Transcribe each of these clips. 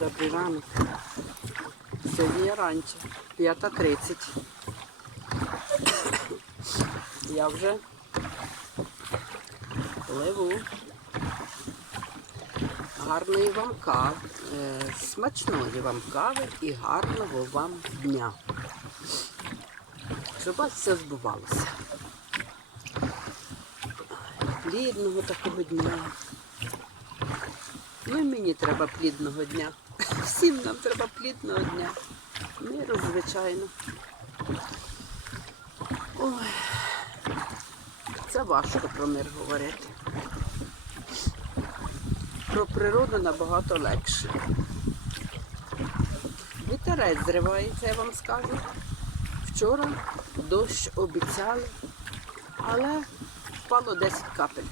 Добрий ранок. Сьогодні я раніше, 5.30. Я вже пливу. Гарної вам кави, е, смачної вам кави і гарного вам дня. Щоб у вас все збувалося. Плідного такого дня. Ну і мені треба плідного дня. Всім нам треба плідного дня. Миру, звичайно. Ой, це важко про мир говорити. Про природу набагато легше. Вітерець зривається, я вам скажу. Вчора дощ обіцяли, але впало 10 капель.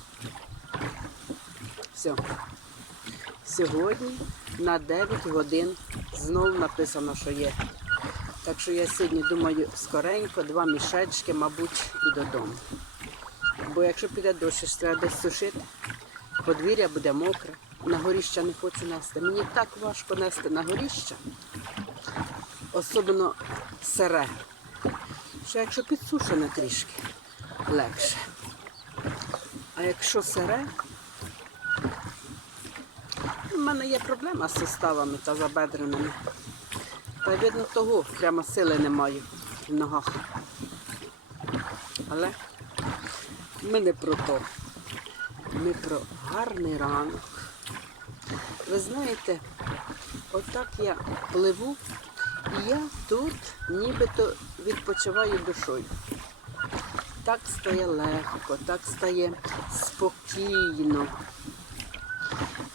Все. Сьогодні на 9 годин знов написано, що є. Так що я сьогодні думаю скоренько, два мішечки, мабуть, і додому. Бо якщо піде дощ, треба десь сушити, подвір'я буде мокре, на горіща не хочу нести. Мені так важко нести на горіща, особливо сире. Що якщо підсушене трішки, легше. А якщо сире, у мене є проблема з суставами та забедреними. Та видно того, прямо сили немає в ногах. Але ми не про то. Ми про гарний ранок. Ви знаєте, отак я пливу, і я тут нібито відпочиваю душою. Так стає легко, так стає спокійно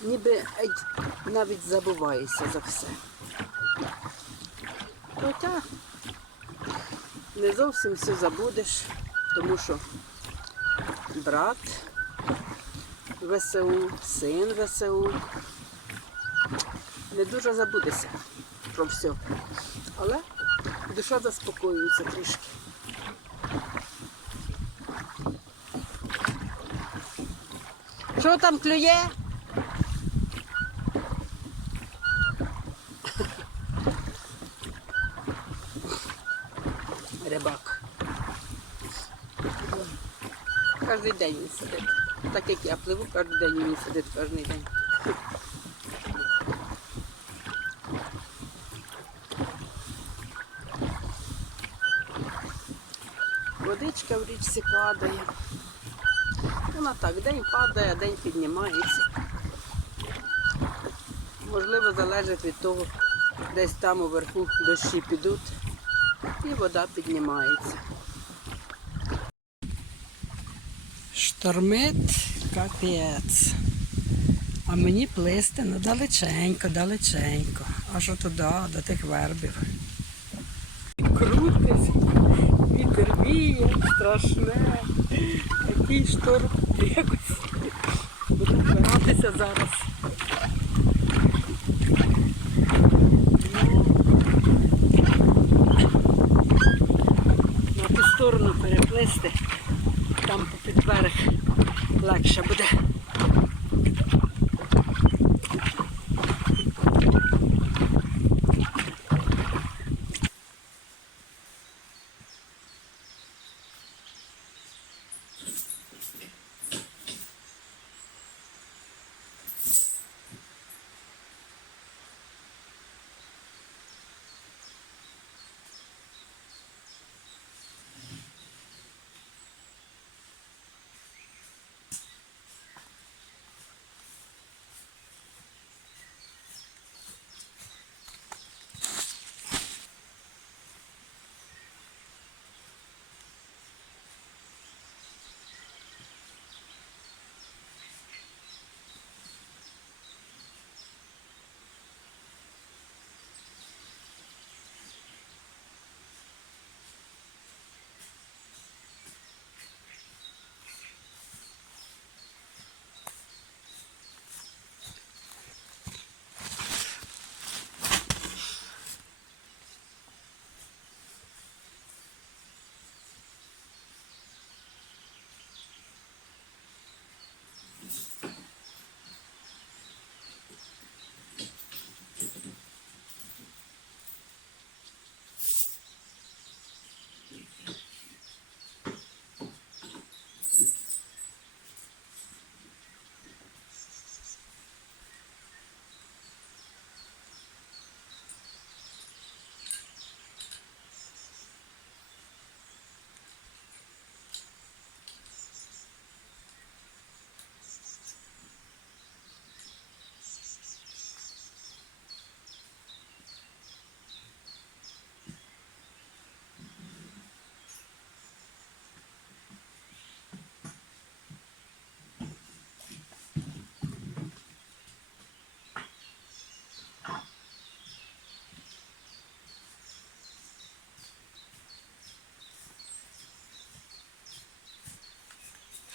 ніби навіть забуваєшся за все. Хоча не зовсім все забудеш, тому що брат ВСУ, син ВСУ, не дуже забудеться про все. Але душа заспокоюється трішки. Що там клює? Рибак. Кожен день він сидить. Так як я пливу, кожен день він сидить кожен день. Водичка в річці падає. Вона так, день падає, день піднімається. Можливо, залежить від того, десь там уверху дощі підуть і вода піднімається. Штормить капець. А мені плисти ну далеченько, далеченько. Аж туди, до тих вербів. Крутить, вітер віє, страшне. Такий шторм якось. Буду збиратися зараз. на ту переплисти, там попід берег легше буде.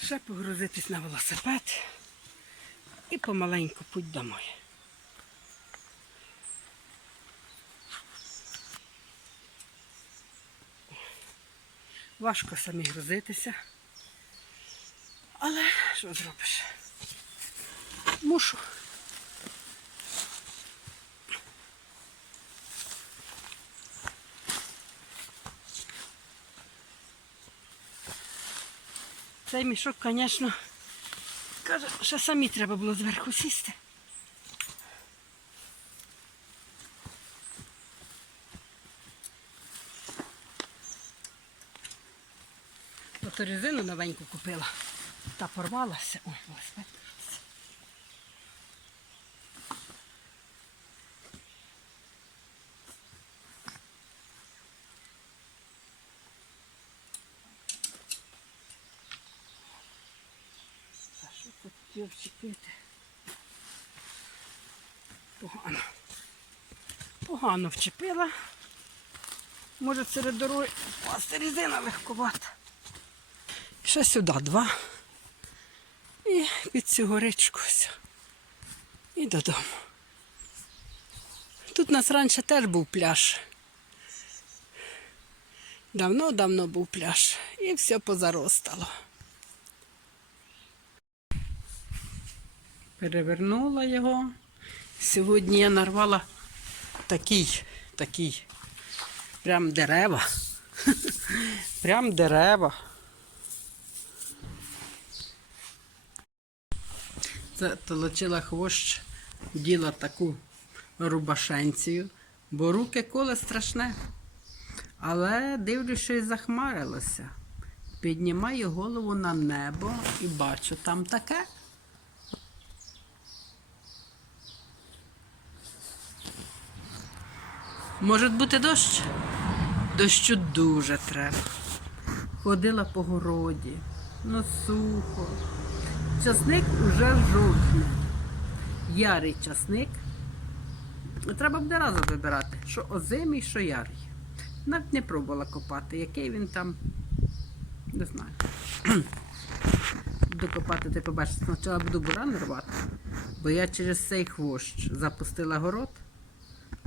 Ще погрузитись на велосипед і помаленьку путь домой. Важко самі грузитися. Але що зробиш? Мушу. Цей мішок, звісно, каже, що самі треба було зверху сісти. Ото резину новеньку купила та порвалася. Ой, велосипед. порвався. А тут? Погано. Погано вчепила. Може серед дороги впасти резина легковата. Ще сюди два. І під цю горичку все. І додому. Тут у нас раніше теж був пляж. Давно-давно був пляж. І все позаростало. Перевернула його. Сьогодні я нарвала такий, такий. Прям дерева. Прям дерева. Це толочила хвощ, діла таку рубашенцію, бо руки коле страшне. Але дивлюсь, що й захмарилося. Піднімаю голову на небо і бачу там таке. Може бути дощ? Дощу дуже треба. Ходила по городі, ну сухо. Часник уже жовтне. Ярий часник. Треба буде разом вибирати, що озимий, що ярий. Навіть не пробувала копати, який він там, не знаю. Буду копати, ти побачиш, спочатку буду буран рвати, бо я через цей хвощ запустила город.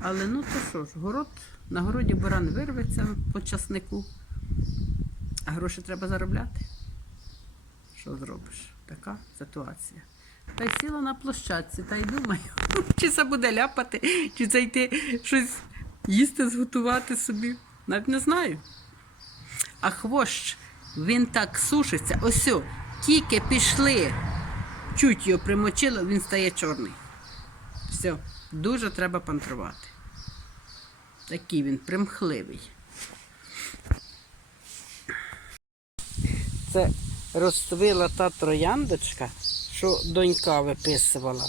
Але ну то що ж, город, на городі буран вирветься по часнику, а гроші треба заробляти. Що зробиш? Така ситуація. Та й сіла на площадці, та й думаю, чи це буде ляпати, чи це йти щось їсти, зготувати собі. Навіть не знаю. А хвощ, він так сушиться. Ось, тільки пішли, чуть його примочило, він стає чорний. Все, дуже треба пантрувати. Такий він примхливий. Це розцвила та трояндочка, що донька виписувала.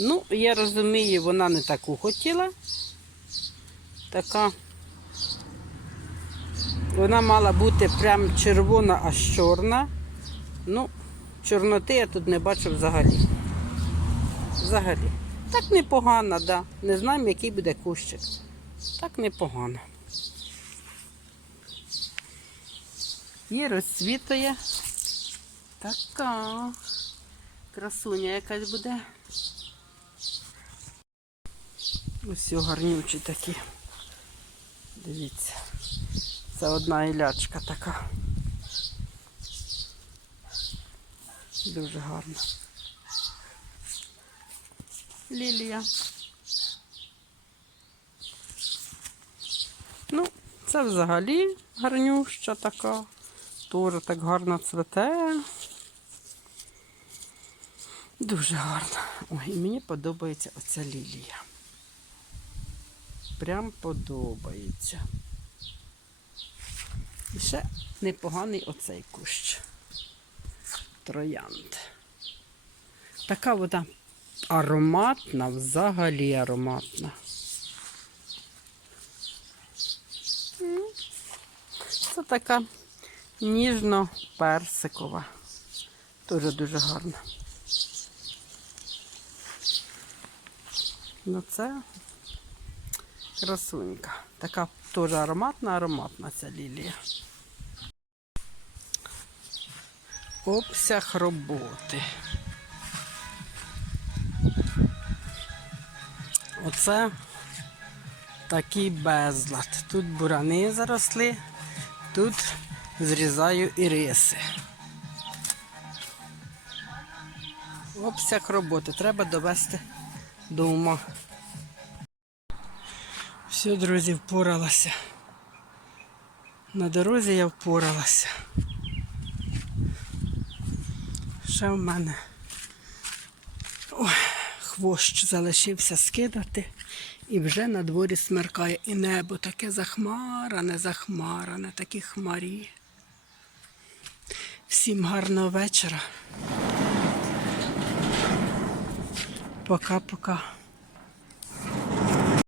Ну, я розумію, вона не таку хотіла. Така. Вона мала бути прям червона, аж чорна. Ну, чорноти я тут не бачу взагалі. Взагалі. Так непогано. Да. Не знаємо, який буде кущик. Так непогано. І розцвітує. Така красуня якась буде. Ось гарнючі такі. Дивіться. Це одна ілячка така. Дуже гарна. Лілія. Ну, це взагалі гарнюща така. Теж так гарно цвете. Дуже гарно. Ой, і мені подобається оця лілія. Прям подобається. І ще непоганий оцей кущ. Троянд. Така вода ароматна, взагалі ароматна. Це така ніжно-персикова. Дуже дуже гарна. Ну це красунька. Така теж ароматна, ароматна ця лілія. Обсяг роботи. Оце такий безлад. Тут бурани заросли, тут зрізаю іриси. Обсяг роботи треба довести до ума. Все, друзі, впоралася. На дорозі я впоралася. Ще в мене хвощ залишився скидати, і вже на дворі смеркає. І небо таке захмаране, захмаране, такі хмарі. Всім гарного вечора. Пока-пока.